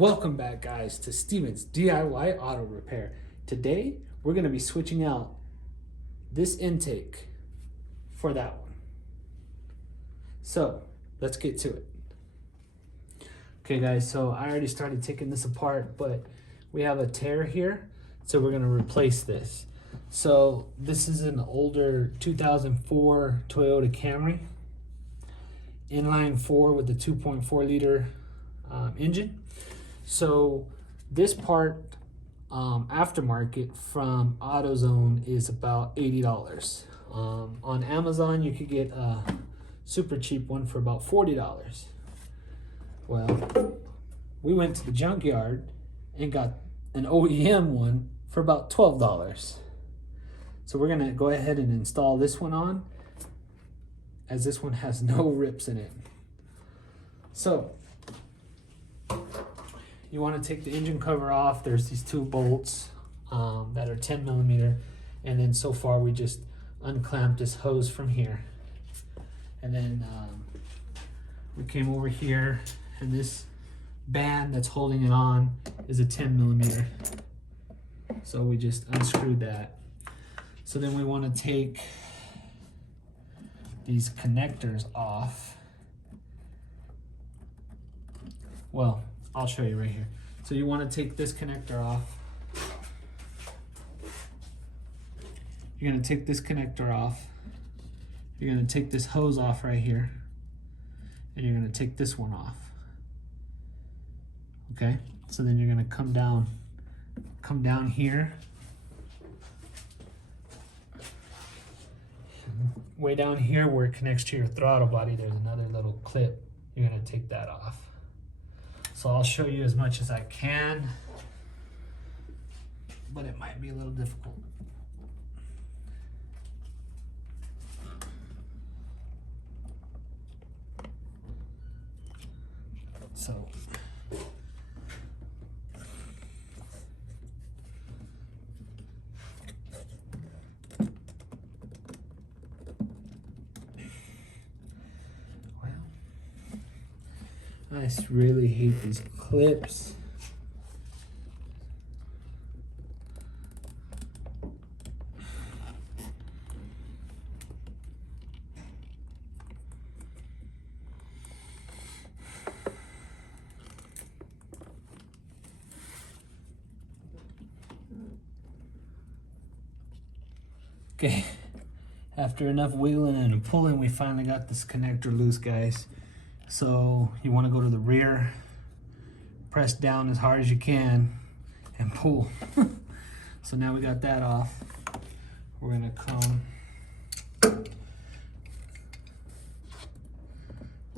Welcome back, guys, to Steven's DIY Auto Repair. Today, we're going to be switching out this intake for that one. So, let's get to it. Okay, guys, so I already started taking this apart, but we have a tear here, so we're going to replace this. So, this is an older 2004 Toyota Camry, inline 4 with the 2.4 liter engine. So this part aftermarket from AutoZone is about $80. On Amazon you could get a super cheap one for about $40. Well, we went to the junkyard and got an OEM one for about $12. So we're gonna go ahead and install this one on, as this one has no rips in it. So you want to take the engine cover off. There's these two bolts that are 10 millimeter, and then so far we just unclamped this hose from here, and then we came over here, and this band that's holding it on is a 10 millimeter, so we just unscrewed that. So then we want to take these connectors off. Well, I'll show you right here. So you want to take this connector off. You're going to take this connector off. You're going to take this hose off right here. And you're going to take this one off. Okay? So then you're going to come down here. Way down here where it connects to your throttle body, there's another little clip. You're going to take that off. So I'll show you as much as I can, but it might be a little difficult. So I just really hate these clips. Okay, after enough wiggling and pulling, we finally got this connector loose, guys. So you want to go to the rear, press down as hard as you can, and pull. So now we got that off. We're gonna come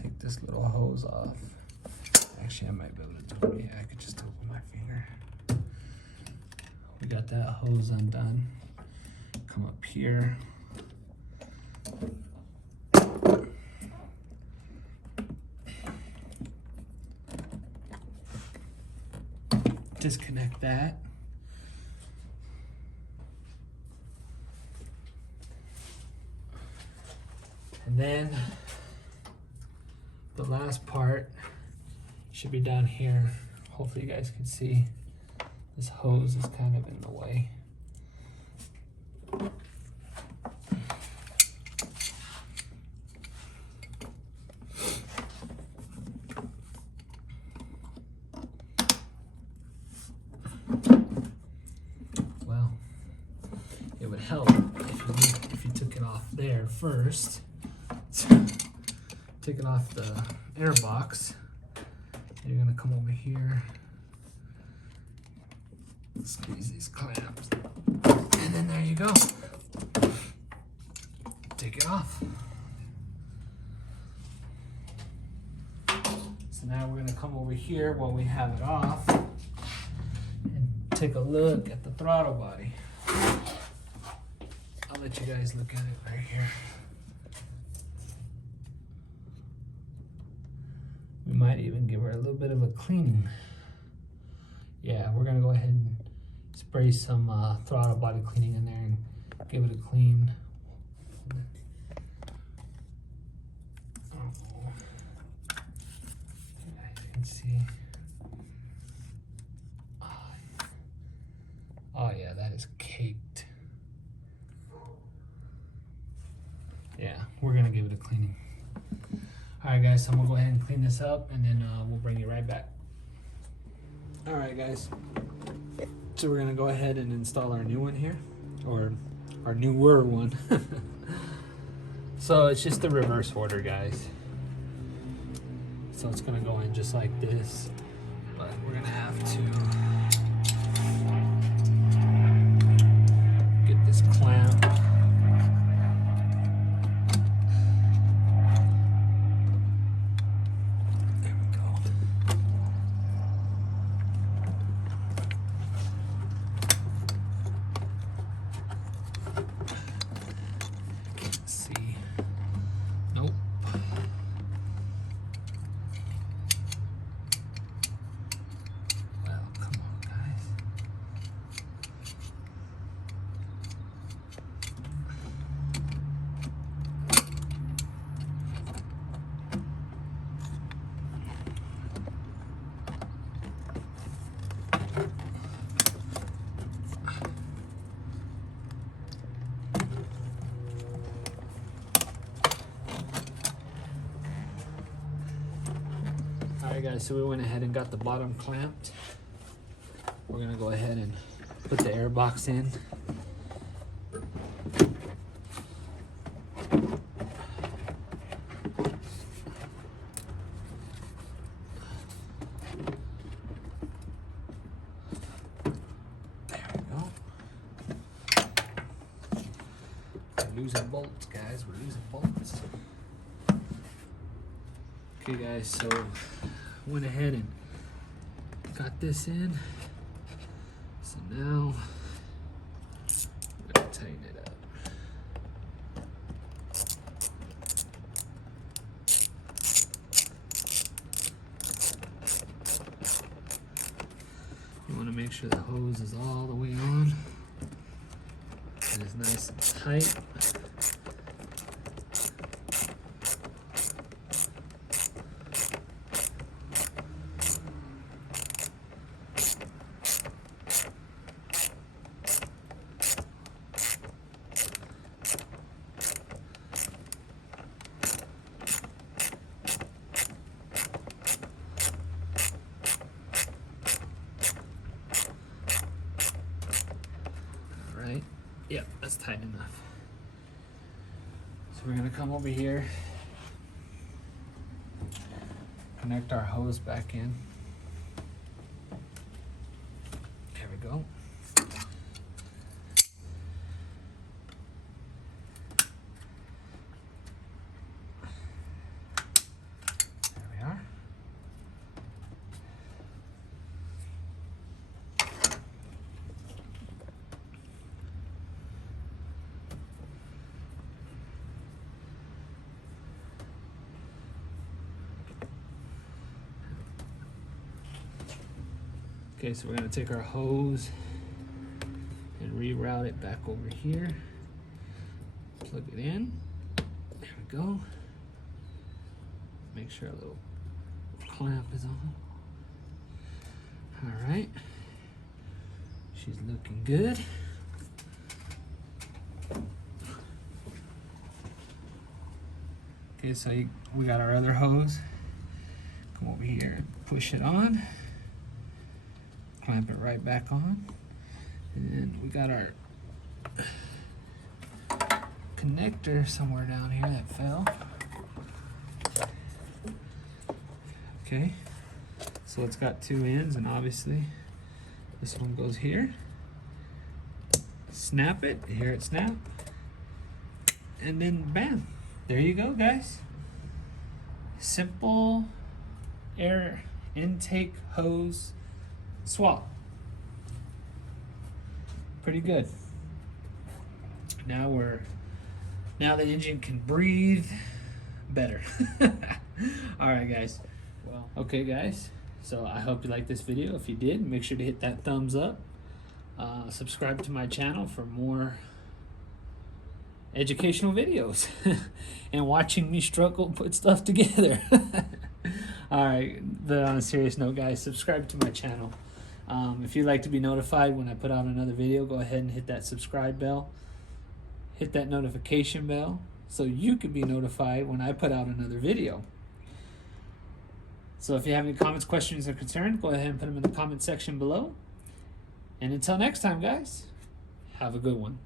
take this little hose off. Actually, I might be able to do it. Yeah, I could just do it with my finger. We got that hose undone. Come up here. Disconnect that. And then the last part should be down here. Hopefully you guys can see this hose is kind of in the way. Well, it would help if you took it off there first. Take it off the air box. You're gonna come over here, squeeze these clamps, and then there you go. Take it off. So now we're gonna come over here while we have it off and take a look at the throttle body. I'll let you guys look at it right here. We might even give her a little bit of a cleaning. Yeah, we're gonna go ahead and spray some throttle body cleaning in there and give it a clean. You can see is caked. Yeah, we're gonna give it a cleaning. All right, guys, so I'm gonna go ahead and clean this up, and then we'll bring you right back. All right, guys. So we're gonna go ahead and install our new one here, or our newer one. So it's just the reverse order, guys. So it's gonna go in just like this, but we're gonna have to get this clamp. There we go. Let's see. Nope. Well, come on, guys. Alright, guys, so we went ahead and got the bottom clamped. We're gonna go ahead and put the air box in. There we go. We're losing bolts, guys. We're losing bolts. Okay, guys, so went ahead and got this in. So now I'm gonna tighten it up. You want to make sure the hose is all the way on and it's nice and tight. Right? Yep, that's tight enough. So we're gonna come over here, connect our hose back in. There we go. There we are. Okay, so we're gonna take our hose and reroute it back over here. Plug it in. There we go. Make sure a little clamp is on. All right. She's looking good. Okay, so we got our other hose. Come over here and push it on. Clamp it right back on. And then we got our connector somewhere down here that fell. Okay, so it's got two ends, and obviously this one goes here. Snap it, hear it snap, and then bam, there you go, guys. Simple air intake hose swap. Pretty good. Now the engine can breathe better. All right, guys. Well, okay, guys. So I hope you liked this video. If you did, make sure to hit that thumbs up. Subscribe to my channel for more educational videos and watching me struggle put stuff together. All right, but on a serious note, guys, subscribe to my channel. If you'd like to be notified when I put out another video, go ahead and hit that subscribe bell. Hit that notification bell so you can be notified when I put out another video. So if you have any comments, questions, or concerns, go ahead and put them in the comment section below. And until next time, guys, have a good one.